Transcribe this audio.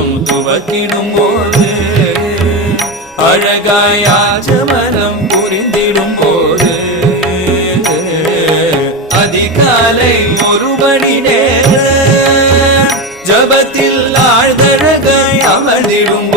பாதம் துவக்கிடும் போது அழகாய் ஆச்சமனம் புரிந்திடும் போது அதிகாலை ஒரு மணி நேர ஜபத்தில் ஆழ்தழகாய் அமர்ந்திடும்